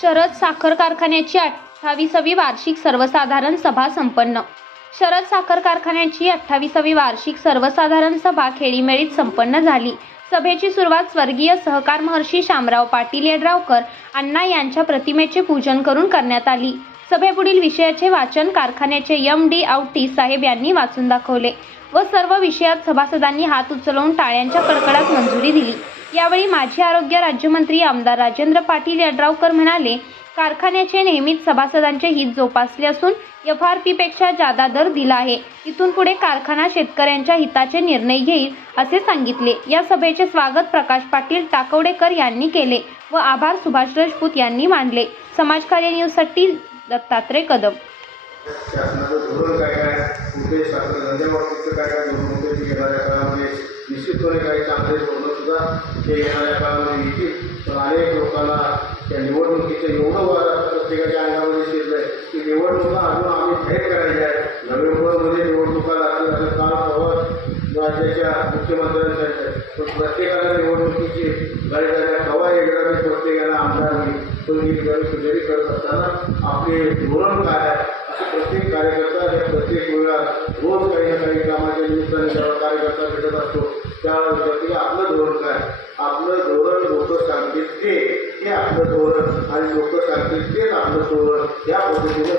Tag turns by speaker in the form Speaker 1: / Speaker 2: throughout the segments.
Speaker 1: शरद साखर कारखान्याची अठ्ठावीसावी वार्षिक सर्वसाधारण सभा संपन्न. शरद साखर कारखान्याची अठ्ठावीसावी वार्षिक सर्वसाधारण सभा खेळीमेळीत संपन्न झाली. सभेची सुरुवात स्वर्गीय सहकार महर्षी शामराव पाटील येड्रावकर अण्णा यांच्या प्रतिमेचे पूजन करून करण्यात आली. सभेपुढील विषयाचे वाचन कारखान्याचे एम डी आवटी साहेब यांनी वाचून दाखवले व सर्व विषयात सभासदांनी हात उचलवून टाळ्यांच्या कडकडात मंजुरी दिली. यावेळी माजी आरोग्य राज्यमंत्री आमदार राजेंद्र पाटील यड्रावकर म्हणाले कारखान्याचे नेहमीच सभासदांचे हित जोपासले असून एफ आर पीपेक्षा जादा दर दिला आहे. इथून पुढे कारखाना शेतकऱ्यांच्या हिताचे निर्णय घेईल असे सांगितले. या सभेचे स्वागत प्रकाश पाटील टाकवडेकर यांनी केले व आभार सुभाष राजपूत यांनी मानले. समाजकार्य न्यूजसाठी दत्तात्रय कदम.
Speaker 2: शासनाचं धोरण काय काय कुठे शासन धंद्याबाबतीचं काय काय धोरण होते ते येणाऱ्या काळामध्ये काही चांगले सुद्धा ते येणाऱ्या काळामध्ये येतील. पण अनेक लोकांना त्या निवडणुकीचं एवढं वार प्रत्येकाच्या अंगामध्ये शिरलं आहे की निवडणुका अजून आम्ही जाहीर करायच्या आहेत. नोव्हेंबरमध्ये म्हणजे निवडणुका लागतील असं काल परवा राज्याच्या मुख्यमंत्र्यांसाठी पण प्रत्येकाला निवडणुकीची गाडी झाल्या हवा एकदा मी प्रत्येकाला आमदार होईल पण ही करत असताना आपले धोरण काय आहे असं प्रत्येक कार्यकर्ता प्रत्येक वेळा रोज काही ना काही कामाच्या निमित्ताने जेव्हा कार्यकर्ता भेटत असतो. त्यावेळेला विचारतो आपलं धोरण काय? आपलं धोरण लोक सांगतील ते. हे आपलं धोरण आणि लोक सांगतील तेच आपलं धोरण. या पद्धतीने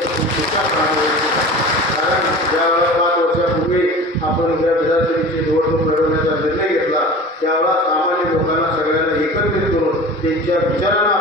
Speaker 2: कारण ज्यावेळेला पाच वर्षापूर्वी आपण ज्या विधानसभेची निवडणूक लढवण्याचा निर्णय घेतला त्यावेळेला सामान्य लोकांना सगळ्यांना एकत्रित करून त्यांच्या विचारांना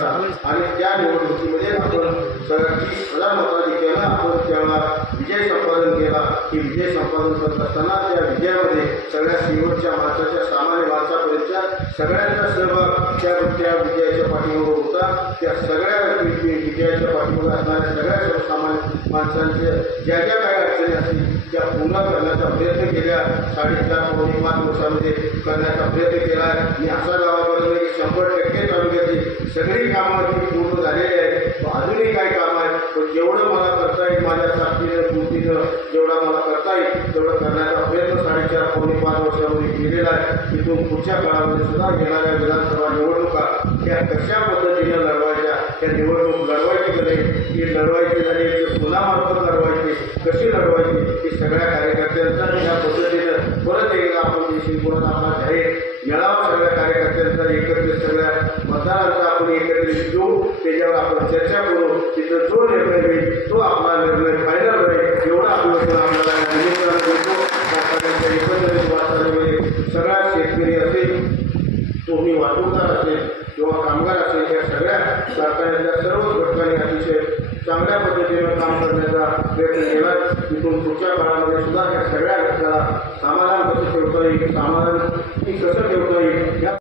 Speaker 2: घ्यायचा आणि त्या निवडणुकीमध्ये आपण सगळ्यांची हजार केला आपण त्याला विजय संपादन केला. की विजय संपादन करत असताना त्या विजयामध्ये सगळ्या शेवटच्या माणसाच्या सामान्य माणसापर्यंतच्या सगळ्यांचा सहभाग त्या त्या विजयाच्या पाठीमागं होता. त्या सगळ्या विजयाच्या पाठीमागं असणाऱ्या सगळ्या सर्वसामान्य माणसांचे ज्या ज्या काही अडचणी असतील त्या पूर्ण करण्याचा प्रयत्न केल्या साडेचार कोटी पाच वर्षामध्ये करण्याचा प्रयत्न केला. आहे मी असा गावापर्यंत की शंभर टक्के तालुक्याची सगळी कामं ही पूर्ण झालेली आहेत. अजूनही काही कामं आहेत? पण जेवढं मला करता येईल माझ्या साथीनं कृतीनं जेवढा मला करता येईल तेवढं करण्याचा प्रयत्न साडेचार कोटी पाच वर्षामध्ये केलेला आहे. इथून पुढच्या काळामध्ये सुद्धा येणाऱ्या विधानसभा निवडणुका त्या कशा पद्धतीने लढवायच्या त्या निवडणूक लढवायची की नाही ती लढवायची झाली. तर कशी लढवायची हे सगळ्या कार्यकर्त्यांचा आणि या पद्धतीनं परत एकदा आपण देशील परत आपला जाहीर मेळावा सगळ्या कार्यकर्त्यांचा एकत्रित सगळ्या मतदारांचा आपण एकत्रित घेऊ त्याच्यावर आपण चर्चा करू. तिथं जो निर्णय होईल तो आपला निर्णय फायनल होईल एवढा आपण आपल्याला निमंत्रण देतो. कारखान्याच्या एकंदरीत वाटचालीमध्ये सगळा शेतकरी असेल तुम्ही वाहतूकदार असेल किंवा कामगार असेल या सगळ्या कारखान्यातल्या सर्व चांगल्या पद्धतीनं काम करण्याचा प्रयत्न केला. तिथून पुढच्या काळामध्ये सुद्धा या सगळ्या घटकाला समाधान कसं ठेवता येईल समाधान ही कसं ठेवता येईल या